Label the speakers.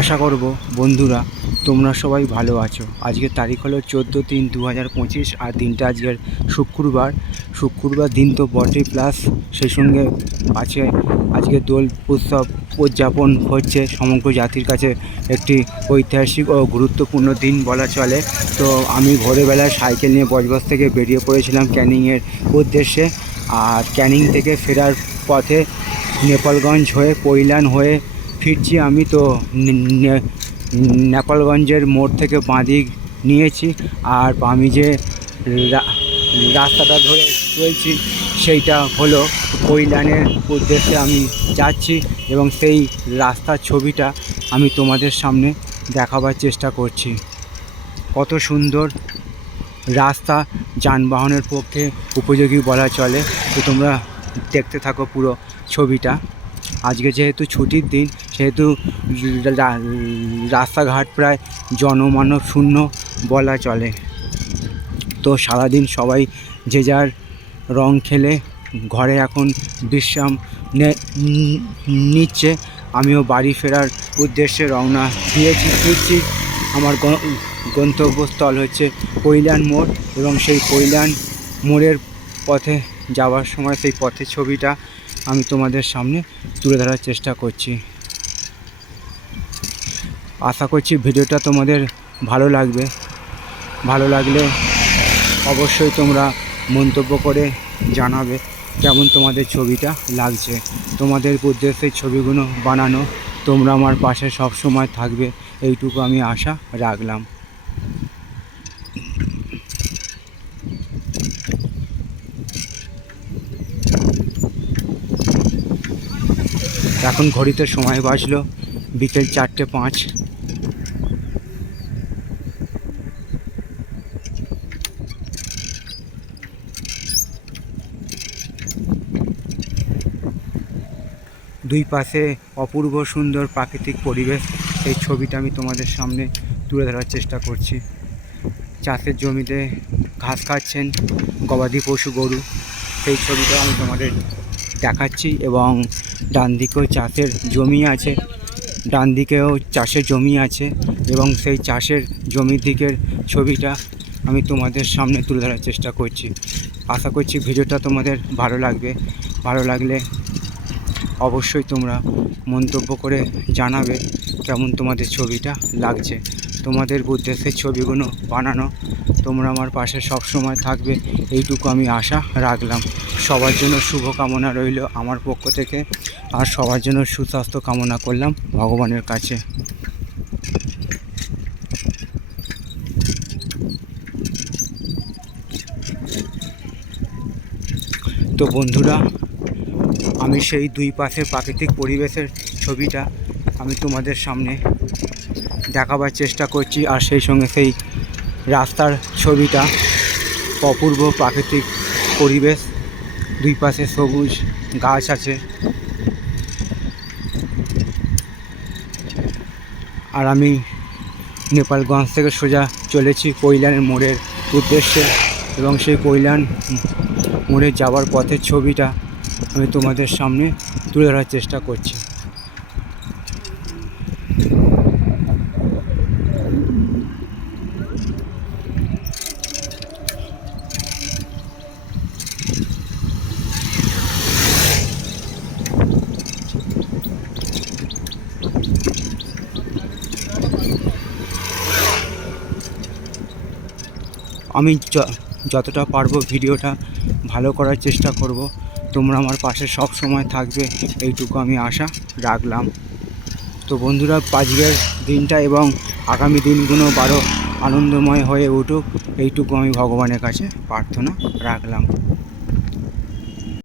Speaker 1: আশা করব, বন্ধুরা, তোমরা সবাই ভালো আছো। আজকের তারিখ হলো চোদ্দ তিন দু হাজার পঁচিশ আর দিনটা আজকের শুক্রবার। শুক্রবার দিন তো বটে প্লাস সেই সঙ্গে আছে আজকে দোল উৎসব উদযাপন হচ্ছে। সমগ্র জাতির কাছে একটি ঐতিহাসিক ও গুরুত্বপূর্ণ দিন বলা চলে। তো আমি ভোরবেলায় সাইকেল নিয়ে বজবজ থেকে বেরিয়ে পড়েছিলাম ক্যানিংয়ের উদ্দেশ্যে। আর ক্যানিং থেকে ফেরার পথে নেপালগঞ্জ হয়ে কৈলান হয়ে ফিরছি, আমি তো নেপালগঞ্জের মোড় থেকে বাঁদিক নিয়েছি আর আমি যে রাস্তাটা ধরে চলছি সেইটা হলো কৈলানের উদ্দেশ্যে আমি যাচ্ছি এবং সেই রাস্তার ছবিটা আমি তোমাদের সামনে দেখাবার চেষ্টা করছি। কত সুন্দর রাস্তা যানবাহনের পক্ষে উপযোগী বলা চলে। তো তোমরা দেখতে থাকো পুরো ছবিটা। আজকে যেহেতু ছুটির দিন, সেহেতু রাস্তাঘাট প্রায় জনমানব শূন্য বলা চলে। তো সারাদিন সবাই যে যার রং খেলে ঘরে এখন বিশ্রাম নিচ্ছে। আমিও বাড়ি ফেরার উদ্দেশ্যে রওনা দিয়েছি, ফিরছি। আমার গন্তব্যস্থল হচ্ছে কৈলান মোড় এবং সেই কৈলান মোড়ের পথে যাওয়ার সময় সেই পথের ছবিটা আমি তোমাদের সামনে তুলে ধরার চেষ্টা করছি। আশা করছি ভিডিওটা তোমাদের ভালো লাগবে। ভালো লাগলে অবশ্যই তোমরা মন্তব্য করে জানাবে কেমন তোমাদের ছবিটা লাগছে। তোমাদের উদ্দেশ্যে ছবিগুলো বানানো তোমরা আমার পাশে সব সময় থাকবে, এইটুকু আমি আশা রাখলাম। এখন ঘড়িতে সময় বাজলো বিকেল চারটে পাঁচ। দুই পাশে অপূর্ব সুন্দর প্রাকৃতিক পরিবেশ, এই ছবিটা আমি তোমাদের সামনে তুলে ধরার চেষ্টা করছি। চাষের জমিতে ঘাস খাচ্ছেন গবাদি পশু গরু, সেই ছবিটা আমি তোমাদের দেখাচ্ছি এবং ডান দিকেও চাষের জমি আছে, ডান দিকেও চাষের জমি আছে এবং সেই চাষের জমির দিকের ছবিটা আমি তোমাদের সামনে তুলে ধরার চেষ্টা করছি। আশা করছি ভিডিওটা তোমাদের ভালো লাগবে। ভালো লাগলে অবশ্যই তোমরা মন্তব্য করে জানাবে কেমন তোমাদের ছবিটা লাগছে। তোমাদের উদ্দেশ্যে ছবিগুলো বানানো। তোমরা আমার পাশে সব সময় থাকবে। এইটুকু আমি আশা রাখলাম। সবার জন্য শুভ কামনা রইল আমার পক্ষ থেকে। আর সবার জন্য সুস্বাস্থ্য কামনা করলাম ভগবানের কাছে। তো বন্ধুরা, আমি সেই দুই পাশের প্রাকৃতিক পরিবেশের ছবিটা আমি তোমাদের সামনে দেখাবার চেষ্টা করছি আর সেই সঙ্গে সেই রাস্তার ছবিটা অপূর্ব প্রাকৃতিক পরিবেশ। দুই পাশে সবুজ গাছ আছে। আর আমি নেপালগঞ্জ থেকে সোজা চলেছি কৈলানের মোড়ের উদ্দেশ্যে এবং সেই কৈলান মোড়ে যাওয়ার পথের ছবিটা আমি তোমাদের সামনে তুলে ধরার চেষ্টা করছি। আমি যতটা পারব ভিডিওটা ভালো করার চেষ্টা করব। তোমরা আমার পাশে সব সময় থাকবে, এইটুকু আমি আশা রাখলাম। তো বন্ধুরা, আজকের দিনটা এবং আগামী দিনগুলো বারো আনন্দময় হয়ে উঠুক, এইটুকু আমি ভগবানের কাছে প্রার্থনা রাখলাম।